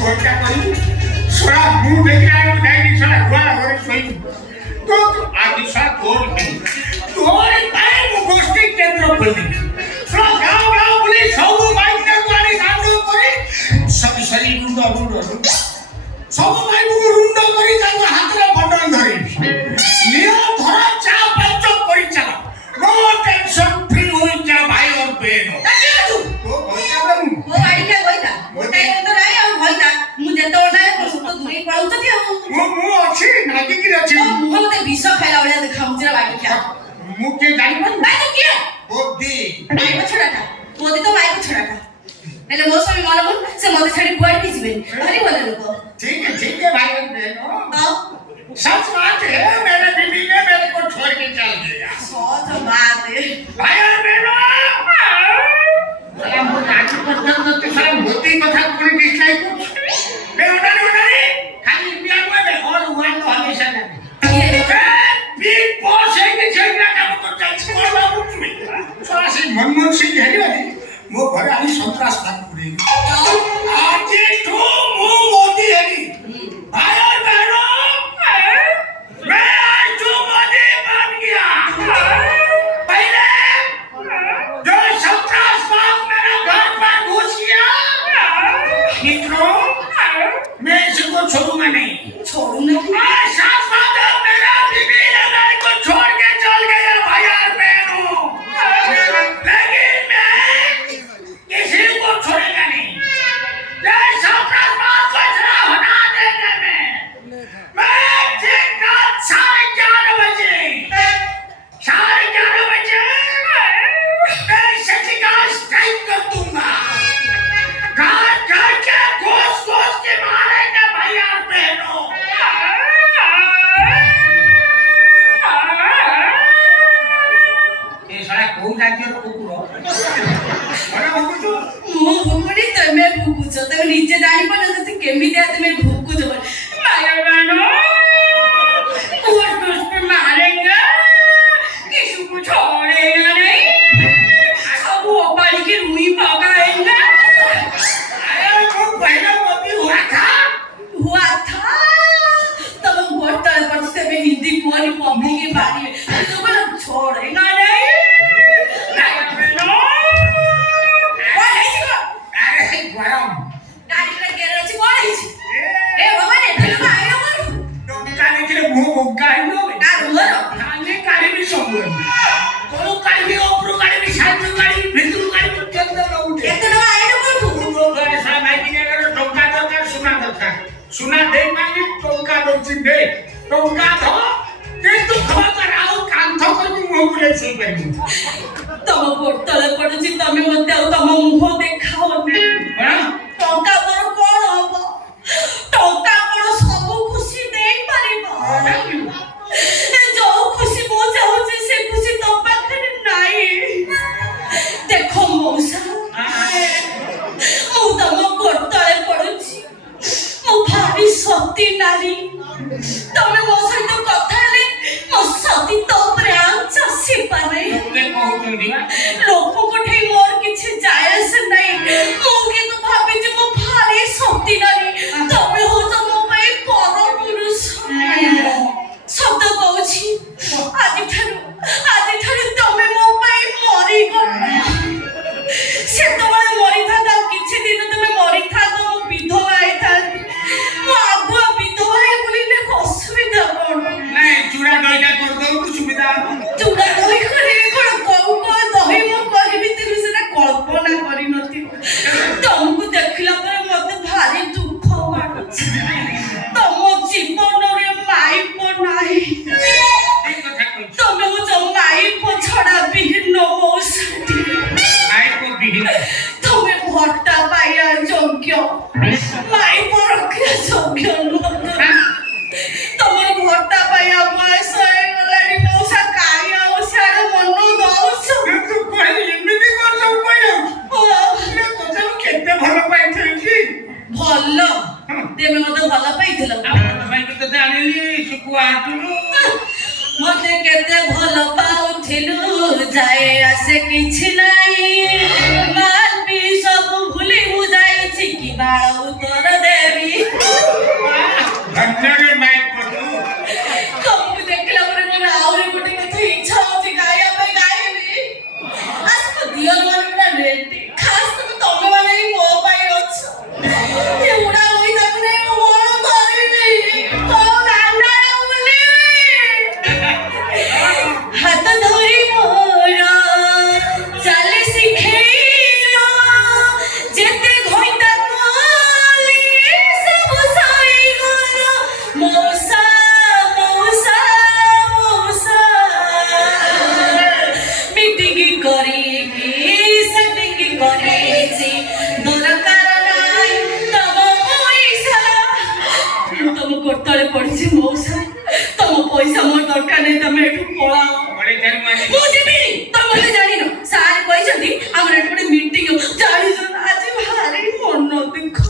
कोणत्या करू सोळा मूळ देखील डायरी सोळा गोळा वर सोयी तो आधी सा दोन काय गोष्टी केंद्र पडली सोळा गाव बोली सब माइक आणि नांदो करी सभी सरी रुंड सब माइक रुंड करी ताको हातरे बंडल धरी लिया धरा चा पंचो करी चला नो टेंशन फ्री होई जा भाई और बहन तो भइता ओ गाडी काय भइता मोठा तो नाही आ भइता मु जेतो नाही पण तो दुरी पळाउत ती मु अछि नाकी की अछि मु मते विष खाइला भलिया देखाउ जरा बाकी क्या मु के जानि पण भाई तो किए बोदी माइक छोड़ाटा बोदी तो माइक छोड़ाटा नेले मो स्वामी मन बोल से मते छाड़ी कुआड की जीवे भारी बोले लोग ठीक है भाई बहनों हां सच बात है मेरे बीबी ने मेरे को छोड़ के चल गया सच बात है भाई और बहनों साला मो नाची पत्थर तो साला मोती कथा कोनी डिसलाइक बे उनारी खाली इंडिया में और हुआ तो हमेशा नहीं बिग बॉस है कि जेना काम करता है कोण बाबू तुम्ही साला से मनमोहन सिंह है रे मो घरे आली संतरा स्थान पुरे आज तू मु मोदी है भाई और बहनों मैं आज तू मोदी बन गया पहले जो संतरास बाग मेरा घर पर घुस गया मित्रों मैं इसको छोड़ूंगा नहीं साथ बात है मेरा बीबी ने मेरे को छोड़ के चल गया भाई और बहनों लेकिन मैं किसी को छोड़ेगा नहीं जय संतरास बाग को जरा हटा देंगे मैं ठीक रात 11:30 बजे मैं सची का स्ट्राइक कर दूंगा घर के घोष के मारेंगे भैया और बहनों ये सारा कौन राज्य रो कुकुरो बड़ा भुकुचो मु भुकुनी तमे भुकुचो तमे नीचे जाई पण ते केमिते तमे भुकुचो माया बानो कोट पे मारेंगे किसी को छोड़ेगा नहीं सब ओपाली की रुई पकाएंगे अरे वो पहला मोदी हुआ था तब बोलता है पर से मैं हिंदी कोनी पब्लिक की बारी में तो को छोड़ेगा नहीं माया बानो अरे गरम गाड़ी का गैरेज कोई ए बाबा ने तेरे को आयो काने के मुंह मुक्का है नो ना रुमरो काने काने भी सब कोनो काने भी ऊपर काने भी साइड गाड़ी भीतर गाड़ी में चलता ना उठे एते ना आयो को वो गाड़ी सारा माइक ने टोका दरकार सुना दे माने टोका दोची दे टोका दो কিন্তু খবর আও কান্থ করে মুহ পুরে সেই পারি তম পড়তলে পড়ছি তুমি মতে আর তম মুহ দেখাও হ্যাঁ টঙ্কা বড় কোন হব টঙ্কা বড় সব খুশি দেই পারিব जो खुशी मो चाहूची से खुशी तो पाखरे नाही देखो मौसा मु तम पड़तले पड़ुची मु भारी सती नारी तमे मो सहित कथा ले मो सती तो ऊपर आंचा सिपारे के कहू दिया लोक कोठे मोर किछि जाय से नाही मु के तो भाबी जे मो भारी सती नारी तमे हो त मो पई पर पुरुष शब्द कहूची आज ठारू तमे मो पई मरी गला से तोले मरी था किछि दिन तमे मरी था तो मो विधवा आइ था मो आगुआ विधवा है बोली ने असुविधा कोन नहीं चूड़ा दहीटा कर दो सुविधा चूड़ा दही करे कोन कहू दही मो कहि भीतर से कल्पना करि नथि तुमको देखला पर मते भारी दुख मानुछि तम जीवन रे माई नाही तमे हो जो माई छड़ा बिहीन मौसती माई को बिहीन तमे भट्टा पाया योग्य माई पर रखे योग्य तमर भट्टा पाया बयस गलानी मौसा काय आ सारा मन दौस तू कोई एमिति कर सब कोई तो जब केते भलो पाइथि की भल तेमे मते भल पाइथिल भाई तो आनिली सुकुआ आटुनु मते केते भल पाउथिलु जाय आसे किछि नाही माल भी सब भूली बुझाई छी कि बाळ उतर देबे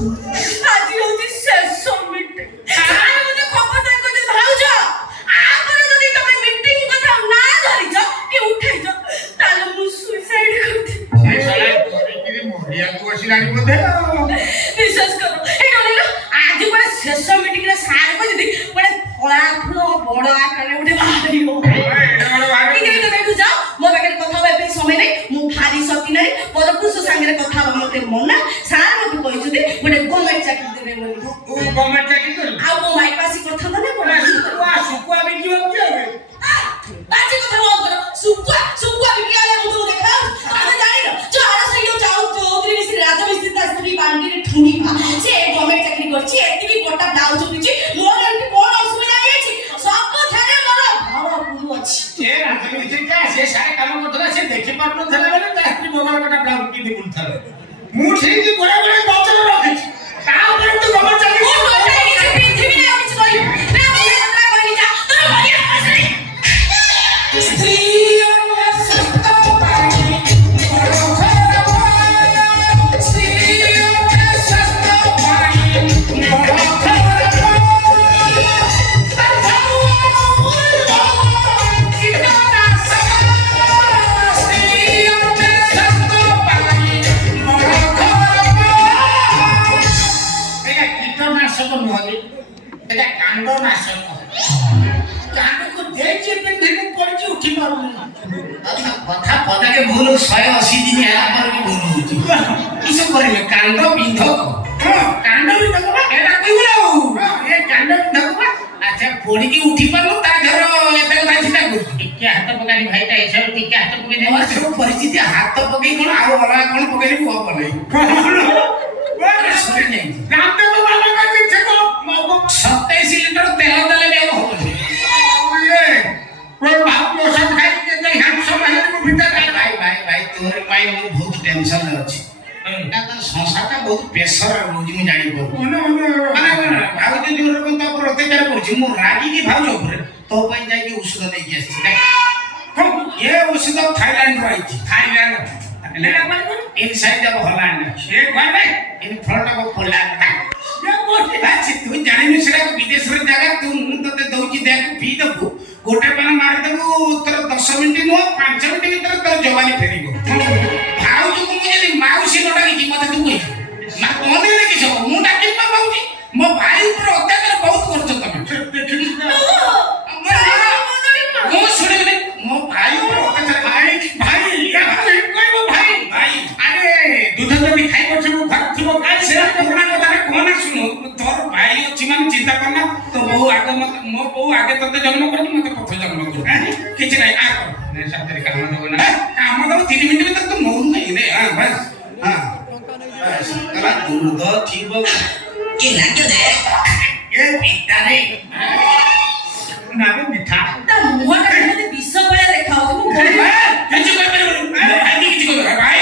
ଆଜି ହଉଛି ଶେଷ ମିଟିଂ। ମୋତେ ଖବରଦାର କରି ଭାଉଜ, ଆପରେ ଯଦି ତମେ ମିଟିଂ କଥା ନା ଧରିଛ କି ଉଠେଇଛ ତାହେଲେ ମୁଁ ସୁଇସାଇଡ୍ କରିଦେବି। ବିଶ୍ୱାସ କର, ଏଇଟା ଅନେଇଲ, ଆଜି ଗୋଟେ ଶେଷ ମିଟିଂରେ ସାର୍ କହିଛନ୍ତି ଗୋଟେ ଫଳାଫଳ ବଡ଼ ଆକାରରେ ଗୋଟେ ବାହାରିବ। ଟିକେ ବେଠୁ ଯାଅ, ମୋ ପାଖରେ କଥା ହେବା ପାଇଁ ସମୟ ନାହିଁ। ମୁଁ ଭାରି ସତୀ ନାହିଁ, ପରପୁରୁଷ ସାଙ୍ଗରେ କଥା ହେବା ମୋତେ ମନା। ସାର୍ ମୋତେ କହିଛନ୍ତି ଗୋଟେ ଗଭର୍ଣ୍ଣମେଣ୍ଟ ଚାକିରି ଦେବେ ବୋଲି। ଆଉ ମୋ ମାଇକ୍ ପାସି କରିଥାନ୍ତା ନା କଣ? ବାଜେ କଥା ନ କର। ଶୁକୁଆ ବିକିଆଲେ ମୁଁ ତମକୁ ଦେଖାଉଛି। ତମେ ଜାଣିନ ଯୋଉ ଆରସ ହେଇଯାଉ ଯାଉ ଚୌଧୁରୀ ମିଶ୍ର ରାଜମିସ୍ତ୍ରୀ ତା ସ୍ତ୍ରୀ ବାଣ୍ଡିରେ ଠୁଣିବା, ସେ ଗଭର୍ଣ୍ଣମେଣ୍ଟ ଚାକିରି କରିଛି, ଏତିକି ଗୋଟା ବ୍ଲାଉଜ ପିନ୍ଧିଛି। ମୋର ଏମିତି କଣ ଅସୁବିଧା ହେଇଯାଇଛି? ସବୁଥିରେ ମୋର ଭର ଗୁରୁ ଅଛି। ମୁଁ ଠିକ ଗୋଡା ଗୋଡା ନଜର ରଖିଛି, ତାପରେ ତୁ ଗମର ଚାକିରି ମୁଁ ଟୋଟାଲି କିଛି ପିନ୍ଧିବି ନା, କିଛି କରିବି ନା। ମୁଁ କଥା କହିଲି ଯା, ତୋର ବଢିଆ ପଛରେ ସ୍ତ୍ରୀ କଥା ପଦାକେ ଭୁଲ 180 ଦିନ ହେଲା ପରେ ବି ଭୁଲ ହଉଛି। କିସ କରିବେ? କାଣ୍ଡ ବିନ୍ଧ କାଣ୍ଡ ବିନ୍ଧ ଏଟା କହିବୁ ନା ଏ କାଣ୍ଡ ବିନ୍ଧ ଆଚ୍ଛା ପଡିକି ଉଠି ପାରୁନ ତା ଘର ଏତେ କଥା ଚିନ୍ତା କରୁଛୁ। ଟିକେ ହାତ ପକାନି ଭାଇଟା ଏସବୁ ଟିକେ ହାତ ପକେଇ ଦେ। ସବୁ ପରିସ୍ଥିତି ହାତ ପକେଇ କଣ ଆଉ ଅଲଗା କଣ ପକେଇଲେ ହବ ନାହିଁ। 27 ଲିଟର ତେଲ ଦେଲେ ବି ଆଉ ହବନି। ଭାଇ ତୋର ପାଇଁ ମୁଁ ବହୁତ ଟେନସନରେ ଅଛି। ସଂସାରଟା ବହୁତ ପ୍ରେସର ରହୁଛି, ମୁଁ ଜାଣିପାରୁଛି। ଭାଉଜ ଯୋଉ ରକମ ତୋ ଉପରେ ଅତ୍ୟାଚାର କରୁଛି, ମୁଁ ରାଗିକି ଭାଉଜ ଉପରେ ତୋ ପାଇଁ ଯାଇକି ଔଷଧ ଦେଇକି ଆସିଛି। ଏ ଔଷଧ ଥାଇଲାଣ୍ଡରୁ ଆଇଛି। Thailand inside of Holland. ତୁ ଜାଣିନୁ ସେଟା ବିଦେଶର ଜାଗା। ମୁଁ ତତେ ଦଉଛି, ଦେହ ପିଇ ଦେବୁ, ଗୋଟେ ପାନ ମାରିଦେବୁ, ତୋର 10 ମିନିଟ୍ ନୁହଁ 5 ମିନିଟ୍ ଭିତରେ ତୋର ଯବାନୀ ଫେରିବ। ଭାଉଜକୁ ମୁଁ ଯଦି ମାଉସୀ ନ ଡାକିଛି ମତେ ତୁ କହିଛୁ ମନ୍ଦିର ଦେଖିଛ? ମୁଁ ଡାକିବି ନା ମାଉସୀ? ମୋ ଭାଇ ଉପରେ ଅତ୍ୟାଚାର ବହୁତ କରୁଛ ତମେ। ମୁଁ ଶୁଣିବିନି ମୋ ଭାଇ ଉପରେ ଅତ୍ୟାଚାର। ଆରେ ଦୁଧ ଯଦି ଖାଇ ବସିବୁ ଘର ଥିବ ସେଟା ପୁରୁଣା କଥାରେ କହନା। ଶୁଣୁ, ତୋର ଭାଇ ଅଛି ମାନେ ଚିନ୍ତା କରନା। ତୋ ବୋଉ ଆଗ ମୋ ବୋଉ ଆଗେ ତତେ ଜନ୍ମ କରିଛି, ମତେ ପଛ ଜନ୍ମ କରିଛି। କିଛି ନାହିଁ ସତରେ କାମ ଦେବ ନା, କାମ ଦେବ 3 ମିନିଟ୍ ଭିତରେ ତୁ ମଉନ ନାହିଁ ରେ। ଦୁଧ ଥିବ କି ଲାଗେ ଏ ପିତାରେ ନା ମିଠା ତା ମୁହଁଟା ମୋତେ ବିଷ ଭଳିଆ ଦେଖାଯାଉଛି। ମୁଁ କିଛି କହିପାରିବନି। ଭାଇ କିଛି କହିବ ଭାଇ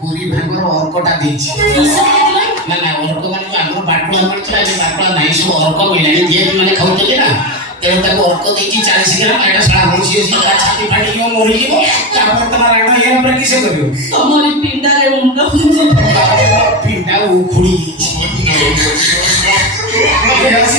ପୁରୀ ଭାଗର ଅର୍କଟା ଦେଇଛି। ନା ନା ଅର୍କ ମାନେ ଆଗରୁ ବାଟୁଳା ମିଳୁଥିଲା, ଏବେ ବାଟୁଳା ନାହିଁ, ସବୁ ଅର୍କ ମିଳିଲାଣି। ଯିଏ ମାନେ ଖାଉଥିଲେ ନା, ତେଣୁ ତାକୁ ଅର୍କ ଦେଇଛି 40 ଗ୍ରାମ। ଏଇଟା ସାରା ହଉଛି ଛାତି ଫାଟିଯିବ, ମରିଯିବ। ତାପରେ ତମ ରାଣ ହେଇଗଲା ପରେ କିସ କରିବ? ତମରି ପିଣ୍ଡାରେ ମୁଣ୍ଡ ପିଣ୍ଡା ଉଖୁଡ଼ି ଯାଇଛି।